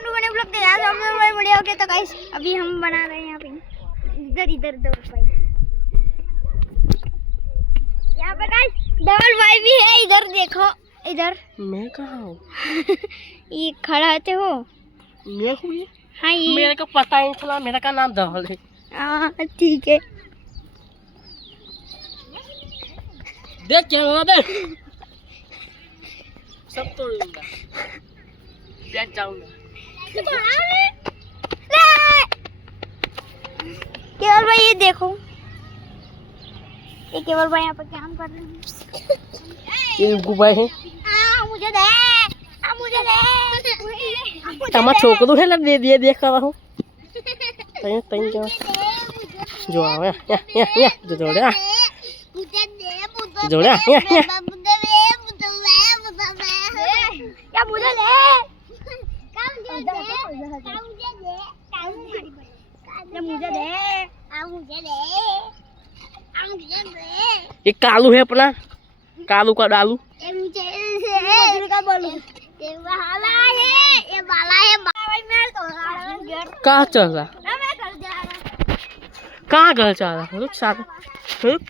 Welcome to बने blog. तो आज हम लोग वीडियो के तो गाइस अभी हम बना रहे हैं यहाँ पे इधर इधर डबल भाई। यहाँ पे गाइस डबल भाई भी है। इधर देखो इधर। मैं कहाँ हूँ? ये खड़ा होते हो। मैं हूँ ये? हाँ ये मेरे को पता ही नहीं चला। मेरा का नाम धवल है। ठीक है। देख क्या देख सब तोड़ूंगा, बैठ जाऊंगा। केवल भाई ये देखो, ये केवल भाई यहाँ पर काम कर रहे हैं। ये गुबाई है। मुझे दे, मुझे दे। तमा छोक दो है ना, दे दिए देख रहा हूँ। तैं तैं क्या जो आवे या जो जोड़े आ जोड़े या या मुझे ले ये कालू है अपना, कालू का डालू। कहाँ चल रहा, कहाँ घर चल रहा? रुक साथ रुक।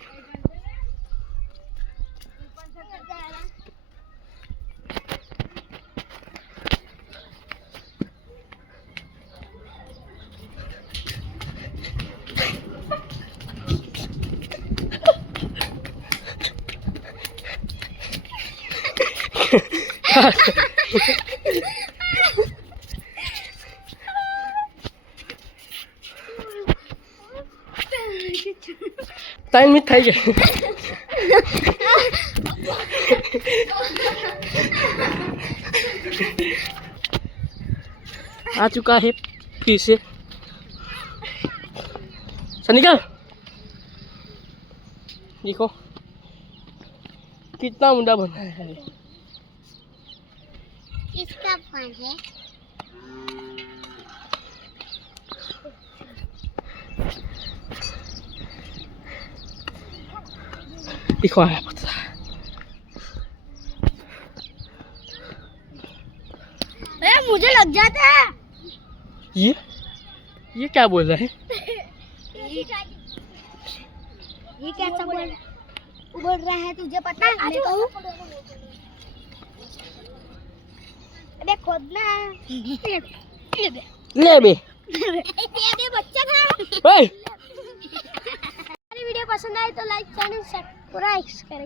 टाइम में થઈ ગયો। आ चुका है फिर से। निकल, देखो कितना मुंडा बना है। किसका फोन है? देखो है पता। मुझे लग जाता है। ये क्या बोल रहा है? ये कैसा बोल रहा है तुझे पता है? मैं कहूँ अबे खोदना ले बे ये बच्चा था। ओए वीडियो पसंद आए तो लाइक चैनल सब्सक्राइब करें।